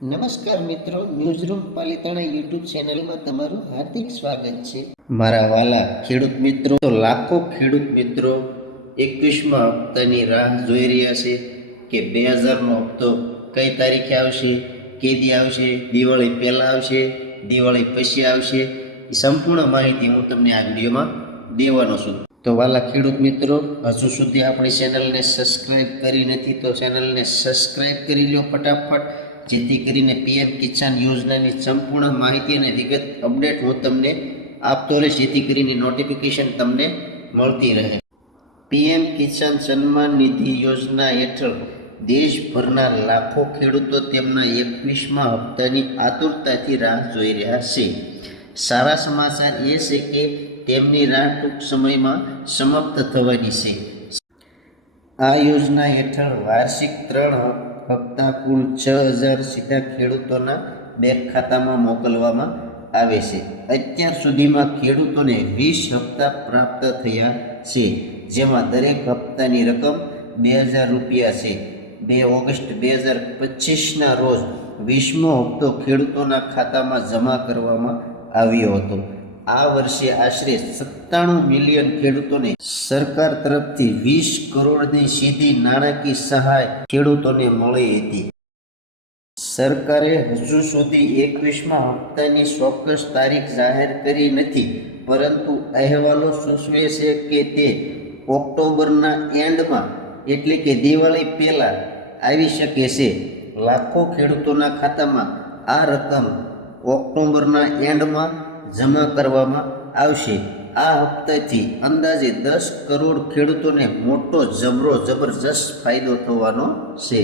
નમસ્કાર મિત્રો, newsroom Palitana YouTube ચેનલમાં તમારું હાર્દિક સ્વાગત છે. મારા વાલા ખેડૂત મિત્રો, તો લાખો ખેડૂત મિત્રો 21મા હપ્તાની રાહ જોઈ રહ્યા છે કે 2000નો હપ્તો કઈ તારીખે આવશે, કેદી આવશે, દિવાળી પહેલાં આવશે, દિવાળી પછી આવશે. એ સંપૂર્ણ માહિતી હું તમને આ વિડીયોમાં દેવાનો છું. તો વાલા ખેડૂત મિત્રો, હજુ સુધી આપણી ચેનલને સબસ્ક્રાઈબ કરી નથી તો ચેનલને સબસ્ક્રાઈબ કરી લો ફટાફટ, જેથી કરીને પીએમ કિસાન યોજનાની સંપૂર્ણ માહિતી અને વિગત અપડેટ હું તમને આપતો રહીશ, જેથી કરીને નોટિફિકેશન તમને મળતી રહે. પીએમ કિસાન સન્માન નિધિ યોજના હેઠળ દેશભરના લાખો ખેડૂતો તેમના 21મા હપ્તાની આતુરતાથી રાહ જોઈ રહ્યા છે. સારા સમાચાર એ છે કે તેમની રાહ ટૂંક સમયમાં સમાપ્ત થવાની છે. આ યોજના હેઠળ વાર્ષિક 3 હપ્તા કુલ 6000 સીધા ખેડૂતોના બેંક ખાતામાં મોકલવામાં આવે છે. અત્યાર સુધીમાં ખેડૂતોને 20 હપ્તા પ્રાપ્ત થયા છે, જેમાં દરેક હપ્તાની રકમ 2000 રૂપિયા છે. 2 ઓગસ્ટ 2025ના રોજ 20મો હપ્તો ખેડૂતોના ખાતામાં જમા કરવામાં આવ્યો હતો. આ વર્ષે આશરે 97 મિલિયન ખેડૂતોને સરકાર તરફથી 20 કરોડની સીધી નાણાકીય સહાય ખેડૂતોને મળી હતી. સરકારે હજુ સુધી 21મા હપ્તાની ચોક્કસ તારીખ જાહેર કરી નથી, પરંતુ અહેવાલો સૂચવે છે કે તે ઓક્ટોબરના એન્ડમાં એટલે કે દિવાળી પહેલાં આવી શકે છે. લાખો ખેડૂતોના ખાતામાં આ રકમ ઓક્ટોબરના એન્ડમાં જમા કરવામાં આવશે. આ હપ્તાથી અંદાજે 10 કરોડ ખેડૂતોને મોટો જબરજસ્ત ફાયદો થવાનો છે.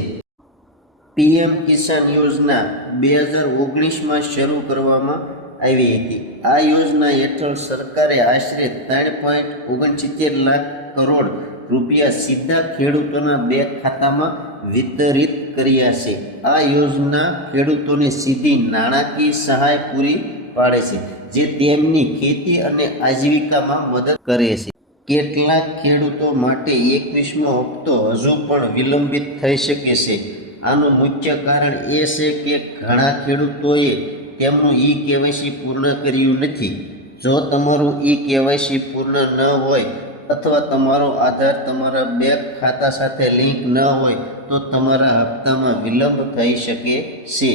પીએમ કિસાન યોજના 2019માં શરૂ કરવામાં આવી હતી. આ યોજના હેઠળ સરકારે આશરે 3.69 લાખ કરોડ રૂપિયા સીધા ખેડૂતોના બેંક ખાતામાં વિતરિત કર્યા છે. આ યોજના ખેડૂતોને સીધી નાણાકીય સહાય પૂરી પાડે છે, જે તેમની ખેતી અને આજીવિકામાં મદદ કરે છે. કેટલાક ખેડૂતો માટે 21મો હપ્તો હજુ પણ વિલંબિત થઈ શકે છે. આનું મુખ્ય કારણ એ છે કે ઘણા ખેડૂતોએ તેમનું ઈ-કેવાયસી પૂર્ણ કર્યું નથી. જો તમારું ઈ-કેવાયસી પૂર્ણ ન હોય અથવા તમારો આધાર તમારા બેંક ખાતા સાથે લિંક ન હોય તો તમારા હપ્તામાં વિલંબ થઈ શકે છે.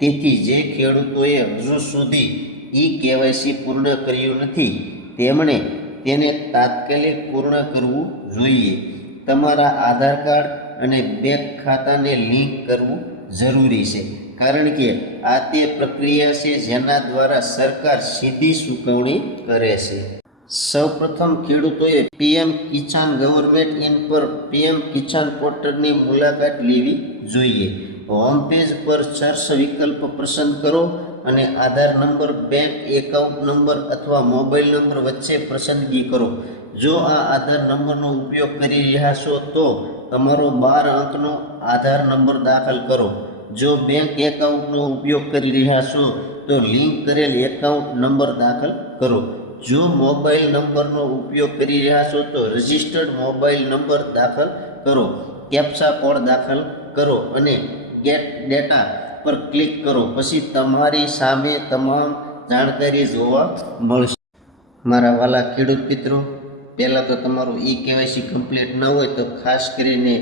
તેથી જે ખેડૂતોએ હજુ સુધી ઈ-કેવાયસી પૂર્ણ કર્યું નથી, તેમણે તેને તાત્કાલિક પૂર્ણ કરવું જોઈએ. તમારા આધાર કાર્ડ અને બેંક ખાતાને લિંક કરવું જરૂરી છે, કારણ કે આ તે પ્રક્રિયા છે જેના દ્વારા સરકાર સીધી ચૂકવણી કરે છે. સૌપ્રથમ ખેડૂતોએ પીએમ કિસાન ગવર્મેન્ટ ઇન પર પીએમ કિસાન પોર્ટલની મુલાકાત લેવી જોઈએ. હોમ પેજ પર સર્ચ વિકલ્પ પસંદ કરો અને આધાર નંબર, બેંક એકાઉન્ટ નંબર અથવા મોબાઈલ નંબર વચ્ચે પસંદગી કરો. જો આ આધાર નંબરનો ઉપયોગ કરી રહ્યા છો તો તમારો 12 અંકનો આધાર નંબર દાખલ કરો. જો બેંક એકાઉન્ટનો ઉપયોગ કરી રહ્યા છો તો લિંક કરેલ એકાઉન્ટ નંબર દાખલ કરો. જો મોબાઈલ નંબરનો ઉપયોગ કરી રહ્યા છો તો રજિસ્ટર્ડ મોબાઈલ નંબર દાખલ કરો. કેપ્ચા કોડ દાખલ કરો અને ગેટ ડેટા પર ક્લિક કરો. પછી તમારી સામે તમામ જાણકારી જોવા મળશે. મારા વાલા ખેડૂત મિત્રો, પહેલાં તો તમારું ઈ-કેવાયસી કમ્પ્લીટ ન હોય તો ખાસ કરીને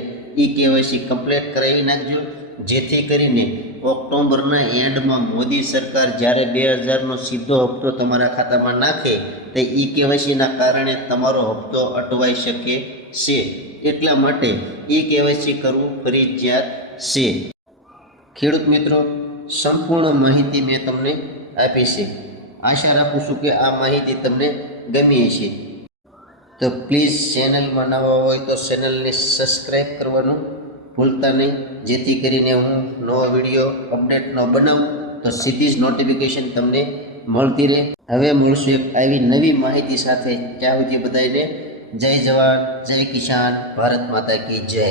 ઈ-કેવાયસી કમ્પ્લીટ કરાવી નાખજો, જેથી કરીને ઓક્ટોબરના એન્ડમાં મોદી સરકાર જ્યારે 2000નો સીધો હપ્તો તમારા ખાતામાં નાખે તે ઈ-કેવાયસીના કારણે તમારો હપ્તો અટવાઈ શકે છે. એટલા માટે ઈ-કેવાયસી કરવું ફરજિયાત છે. ખેડૂત મિત્રો, સંપૂર્ણ માહિતી મેં તમને આપી છે. આશા રાખું છું કે આ માહિતી તમને ગમી છે. તો પ્લીઝ ચેનલમાં નવા હોય તો ચેનલને સબસ્ક્રાઈબ કરવાનું ભૂલતા નહીં, જેથી કરીને હું નવો વિડીયો અપડેટ ન બનાવું તો સીધી જ નોટિફિકેશન તમને મળતી રહે. હવે મળશું એક આવી નવી માહિતી સાથે. ત્યાં સુધી બધાને જય જવાન, જય કિસાન, ભારત માતા કી જય.